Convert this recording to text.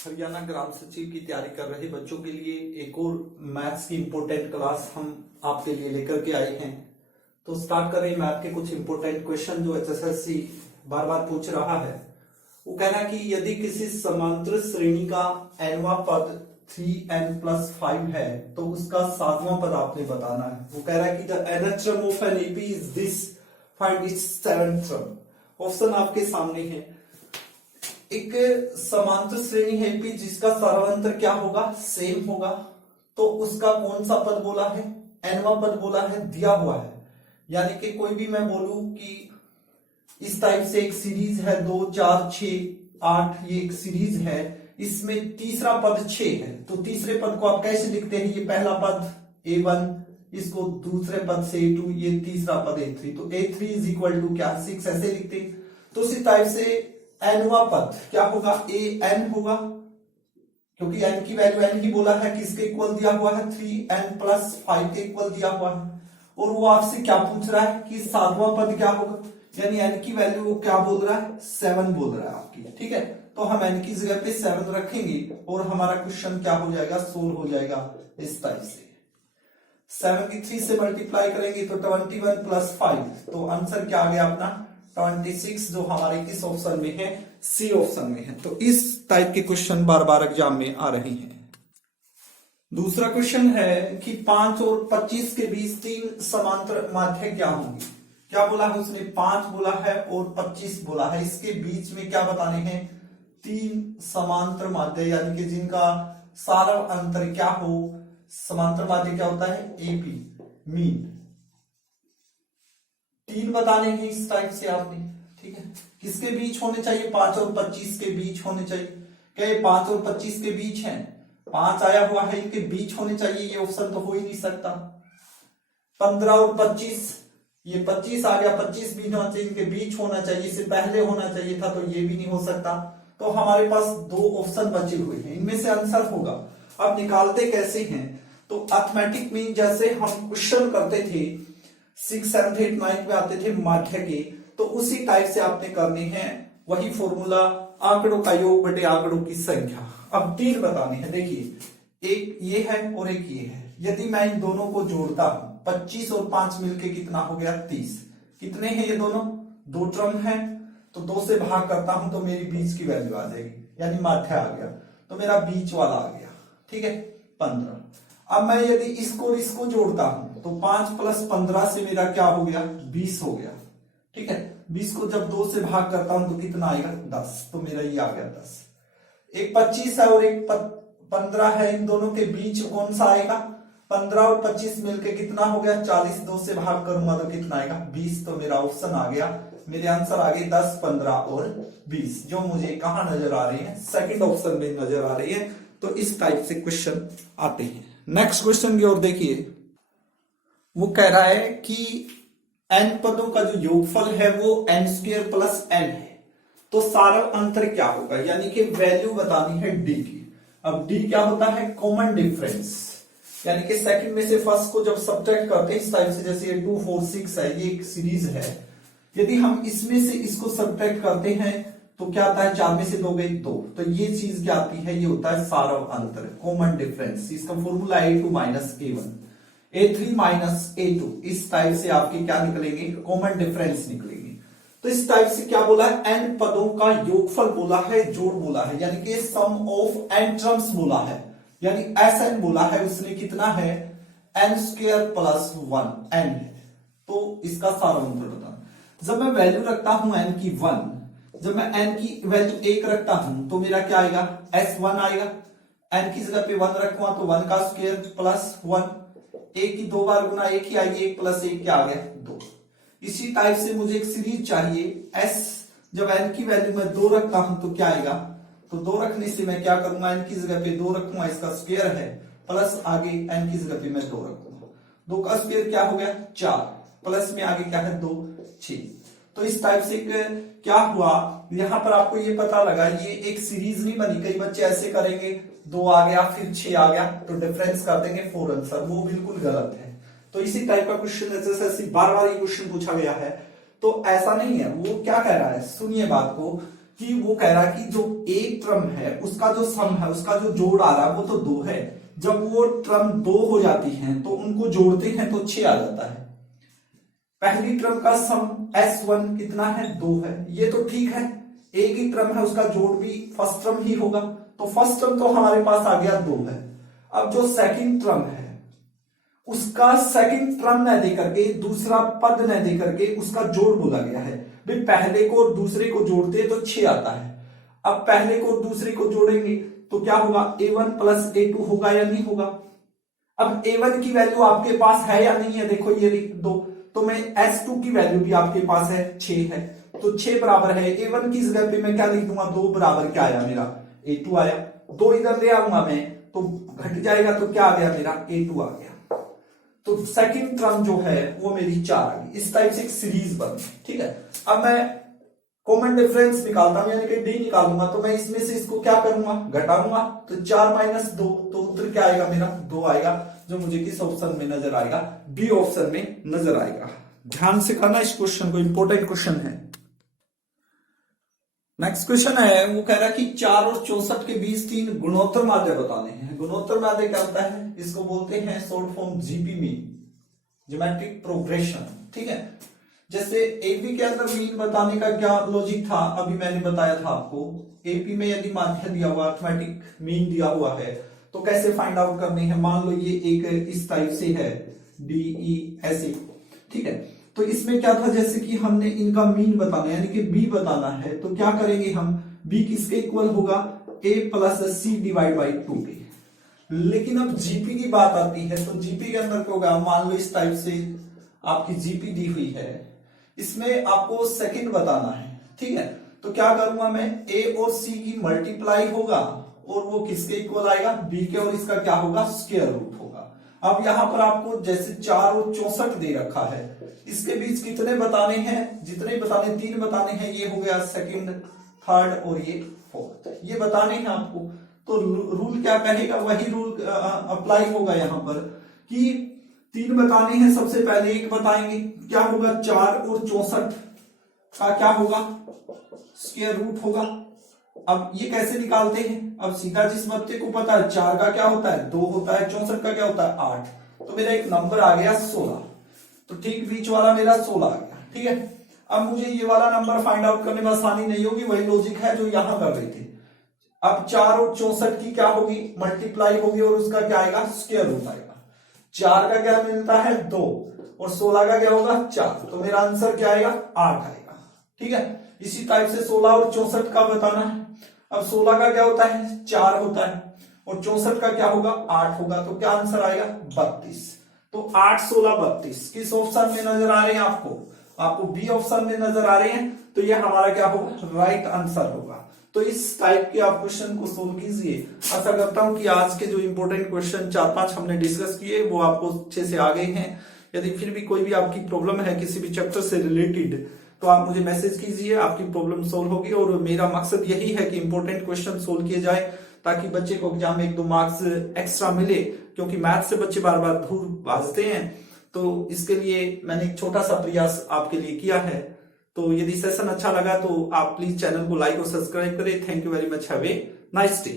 हरियाणा ग्राम सचिव की तैयारी कर रहे बच्चों के लिए एक और मैथ्स की इम्पोर्टेंट क्लास हम आपके लिए लेकर के आए हैं। तो स्टार्ट करें मैथ के कुछ इम्पोर्टेंट क्वेश्चन जो एसएससी बार बार पूछ रहा है। वो कह रहा है कि यदि किसी समांतर श्रेणी का nवां पद 3n+5 है तो उसका 7वां पद आपने बताना है। वो कह रहा है कि the nth term of an AP is this, find its 7th term। Option आपके सामने है। एक समांतर श्रेणी है पी जिसका सरवांतर क्या होगा, सेम होगा, तो उसका कौन सा पद बोला है, nवां पद बोला है, दिया हुआ है। यानी कि कोई भी मैं बोलूं कि इस टाइप से एक सीरीज है 2 4 6 8, ये एक सीरीज है, इसमें तीसरा पद 6 है, तो तीसरे पद को आप कैसे लिखते हैं, ये पहला पद a1, इसको दूसरे पद से a2, ये तीसरा पद a3, तो a3 इज इक्वल टू क्या 6 ऐसे लिखते हैं। तो इसी टाइप से nवां पद क्या होगा, an होगा, क्योंकि n की वैल्यू n ही बोला है, किसके इक्वल दिया हुआ है 3n+5 के इक्वल दिया हुआ है। और वो आपसे क्या पूछ रहा है कि 7वां पद क्या होगा, यानी n की वैल्यू वो क्या बोल रहा है, 7 बोल रहा है आपकी। ठीक है, तो हम n की जगह पे 7 रखेंगे और हमारा क्वेश्चन क्या हो जाएगा, सोल्व हो जाएगा इस टाइप से। 7 की 3 से मल्टीप्लाई करेंगे तो 21+5, तो आंसर क्या आ गया अपना 26, जो हमारे किस ऑप्शन में है, सी ऑप्शन में है। तो इस टाइप के क्वेश्चन बार बार एग्जाम में आ रहे हैं। दूसरा क्वेश्चन है कि 5 और 25 के बीच 3 समांतर माध्य क्या होंगी। क्या बोला है उसने, 5 बोला है और 25 बोला है, इसके बीच में क्या बताने हैं, 3 समांतर माध्य, यानी कि जिनका सारा अंतर क्या हो। समांतर माध्य क्या होता है, एपी मीन, 3 बताने हैं इस टाइप से आपने। ठीक है, किसके बीच होने चाहिए, 5 और 25 के बीच होने चाहिए। क्या ये 5 और 25 के बीच है, 5 आया हुआ है, इनके बीच होने चाहिए, ये ऑप्शन तो हो ही नहीं सकता। 15 और 25, ये 25 आ गया, 25 भी होना चाहिए, इनके बीच होना चाहिए, इससे पहले होना चाहिए था, तो ये भी नहीं हो सकता। तो हमारे पास 2 ऑप्शन बचे हुए हैं, इनमें से आंसर होगा। अब निकालते कैसे हैं, तो अर्थमेटिक मीन जैसे हम क्वेश्चन करते थे 6 7 8 9 में आते थे माध्य के, तो उसी टाइप से आपने करने हैं, वही फॉर्मूला, आंकड़ों का योग बटे आंकड़ों की संख्या। अब 3 बताने हैं, देखिए एक ये है और एक ये है। यदि मैं इन दोनों को जोड़ता हूं, 25 और 5 मिलके कितना हो गया 30, कितने हैं ये दोनों, 2 टर्म है, तो 2 से भाग करता हूं तो मेरी बीच की वैल्यू आ जाएगी, यानी माध्य आ गया, तो मेरा बीच वाला आ गया। ठीक है, 15। अब मैं यदि इसको और इसको जोड़ता हूं तो 5 + 15 से मेरा क्या हो गया, 20 हो गया। ठीक है, 20 को जब 2 से भाग करता हूं तो कितना आएगा, 10, तो मेरा ये आ गया 10। एक 25 है और एक 15 है, इन दोनों के बीच कौन सा आएगा, 15 और 25 मिलके कितना हो गया 40, 2 से भाग करूंगा तो कितना आएगा 20, तो मेरा ऑप्शन आ गया, मेरे आंसर आ गए 10 15 और 20, जो मुझे कहां नजर आ रहे हैं, सेकंड ऑप्शन में नजर आ रही है। तो इस टाइप से क्वेश्चन आते हैं। नेक्स्ट क्वेश्चन की ओर देखिए, वो कह रहा है कि n पदों का जो योगफल है वो n² + n है, तो सारा अंतर क्या होगा, यानी कि वैल्यू बतानी है d की। अब d क्या होता है, कॉमन डिफरेंस, यानी कि सेकंड में से फर्स्ट को जब सब्ट्रैक्ट करते हैं इस टाइप से, जैसे ये 2 4 6 है, ये एक सीरीज है, यदि हम इसमें से इसको सब्ट्रैक्ट करते हैं तो क्या आता है, 4 में से 2 गई 2, तो ये चीज क्या आती है, ये होता है सारा अंतर, कॉमन डिफरेंस। इसका formula a2 - a1, a3 - a2, इस टाइप से आपके क्या निकलेंगे, कॉमन डिफरेंस निकलेंगे। तो इस टाइप से क्या बोला है, n पदों का योगफल बोला है, जोड़ बोला है, यानी कि सम ऑफ n टर्म्स बोला है, यानी Sn बोला है, उसने कितना है n² + 1 n है, तो इसका सारा अंतर बताना। जब मैं वैल्यू रखता हूं n की 1, जब मैं n की वैल्यू 1 रखता हूं तो मेरा क्या आएगा, S1 आएगा, n की जगह पे 1 रखूंगा तो 1 का स्क्वायर प्लस 1, 1 की 2 बार गुना 1 ही आएगी, 1 + 1 क्या आ गया 2। इसी टाइप से मुझे एक सीरीज चाहिए S, जब n की वैल्यू मैं 2 रखता हूं तो क्या आएगा, तो 2 रखने से मैं क्या करूंगा, n की जगह पे 2 रखूंगा, इसका स्क्वायर है, प्लस आगे n की जगह पे मैं 2 रखूंगा, 2 का स्क्वायर क्या हो गया 4, प्लस में आगे क्या है 2 6। तो इस टाइप से क्या हुआ, यहां पर आपको ये पता लगा, ये एक सीरीज नहीं बनी। कई बच्चे ऐसे करेंगे, 2 आ गया फिर 6 आ गया तो डिफरेंस कर देंगे 4 आंसर, वो बिल्कुल गलत है। तो इसी टाइप का क्वेश्चन एसएससी बार बार ये क्वेश्चन पूछा गया है, तो ऐसा नहीं है। वो क्या कह रहा है, सुनिए बात को, कि वो कह रहा है कि जो एक टर्म है उसका जो सम है, उसका जो जोड़ आ रहा है वो तो 2 है। जब वो टर्म 2 हो जाती हैं तो उनको जोड़ते हैं तो 6 आ जाता है। पहली टर्म का सम S1 कितना है, 2 है, ये तो ठीक है। एक ही टर्म है, उसका जोड़ भी फर्स्ट टर्म ही होगा, तो फर्स्ट टर्म तो हमारे पास आ गया 2 है। अब जो सेकंड टर्म है उसका सेकंड टर्म न दे करके, दूसरा पद न दे करके उसका जोड़ बोला गया है। भाई पहले को और दूसरे को जोड़ते तो 6 आता है। अब पहले को और दूसरे को जोड़ेंगे तो क्या होगा, A1 प्लस A2 होगा या नहीं होगा। अब A1 की वैल्यू आपके पास है या नहीं है, देखो ये लिख दो, तो मैं S2 की वैल्यू भी आपके पास है, 6 है, तो 6 बराबर है A1 की जगह पे मैं क्या लिख दूंगा, 2 बराबर क्या आया मेरा, A2 आया। 2 इधर ले आऊंगा मैं तो घट जाएगा, तो क्या आ गया मेरा, A2 आ गया। तो सेकंड टर्म जो है वो मेरी 4 आ गई। इस टाइप से एक सीरीज बनी, ठीक है। अब मैं कॉमन डिफरेंस निकालता हूं, यानी कि D निकालूंगा, तो मैं इसमें से इसको क्या करूंगा, घटाऊंगा, तो 4 माइनस 2, तो उत्तर क्या आएगा मेरा, 2 आएगा, जो मुझे किस ऑप्शन में नजर आएगा, बी ऑप्शन में नजर आएगा। ध्यान से करना इस क्वेश्चन को, इंपॉर्टेंट क्वेश्चन है। नेक्स्ट क्वेश्चन है, वो कह रहा है कि 4 और 64 के बीच 3 गुणोत्तर माध्य बताने हैं। गुणोत्तर माध्य क्या होता है, इसको बोलते हैं short form GP mean, geometric progression, ठीक है। जैसे एपी के अंदर मीन बताने का क्या लॉजिक था, अभी मैंने बताया था आपको। एपी में यदि माध्य दिया हुआ, अर्थमेटिक मीन दिया हुआ है, तो कैसे फाइंड आउट करने हैं। मान लो ये एक इस टाइप से है, DE ऐसे, ठीक है। तो इसमें क्या था, जैसे कि हमने इनका मीन बताना है, यानी कि बी बताना है, तो क्या करेंगे हम, बी किसके इक्वल होगा, a plus c divide by 2 के। लेकिन अब जीपी की बात आती है, तो जीपी के अंदर क्या होगा, मान लो इस टाइप से आपकी जीपी दी हुई है, इसमें आपको सेकंड बताना है, ठीक है। तो क्या करूंगा मैं, a और c की मल्टीप्लाई होगा और वो किसके इक्वल आएगा, b के, और इसका क्या होगा, स्क्वायर रूट होगा। अब यहां पर आपको जैसे 4 और 64 दे रखा है, इसके बीच कितने बताने हैं, जितने बताने, 3 बताने हैं, ये हो गया सेकंड, थर्ड और ये फोर्थ, ये बताने हैं आपको। तो रूल क्या कहेगा, वही रूल अप्लाई होगा यहाँ पर कि 3 बताने हैं, सबसे पहले 1 बताएंगे, क्या होगा, 4 और 64 का क्या होगा, स्क्वायर रूट होगा। अब ये कैसे निकालते हैं, अब सीधा जिस बच्चे को पता है 4 का क्या होता है, 2 होता है, 64 का क्या होता है, 8, तो मेरा एक नंबर आ गया 16, तो ठीक बीच वाला मेरा 16 आ गया, ठीक है। अब मुझे ये वाला नंबर फाइंड आउट करने में आसानी नहीं होगी, वही लॉजिक है जो यहां कर रहे थे। अब 4 और 64 की क्या होगी, मल्टीप्लाई होगी, और उसका क्या आएगा, स्क्वायर रूट आएगा। 4 का क्या मिलता है, 2, और 16 का क्या होगा, 4, तो मेरा आंसर क्या आएगा, 8 आएगा, ठीक है। इसी टाइप से 16 और 64 का बताना है। अब 16 का क्या होता है, 4 होता है, और 64 का क्या होगा, 8 होगा, तो क्या आंसर आएगा, 32। तो 8, 16, 32 किस ऑप्शन में नजर आ रहे हैं आपको बी ऑप्शन में नजर आ रहे हैं, तो ये हमारा क्या होगा, राइट आंसर होगा। तो इस टाइप के आप क्वेश्चन को सोल्व कीजिए। आशा करता हूं कि आज के जो इंपॉर्टेंट क्वेश्चन 4-5 हमने डिस्कस किए वो आपको अच्छे से आ गए हैं। यदि फिर भी कोई भी आपकी प्रॉब्लम है किसी भी चैप्टर से रिलेटेड, तो आप मुझे मैसेज कीजिए, आपकी प्रॉब्लम सोल्व होगी। और मेरा मकसद यही है कि इंपॉर्टेंट क्वेश्चन सोल्व किए जाए, ताकि बच्चे को एग्जाम में 1-2 मार्क्स एक्स्ट्रा मिले, क्योंकि मैथ से बच्चे बार बार दूर भागते हैं। तो इसके लिए मैंने एक छोटा सा प्रयास आपके लिए किया है। तो यदि सेशन अच्छा लगा तो आप प्लीज चैनल को लाइक और सब्सक्राइब करें। Thank you very much, have a nice day.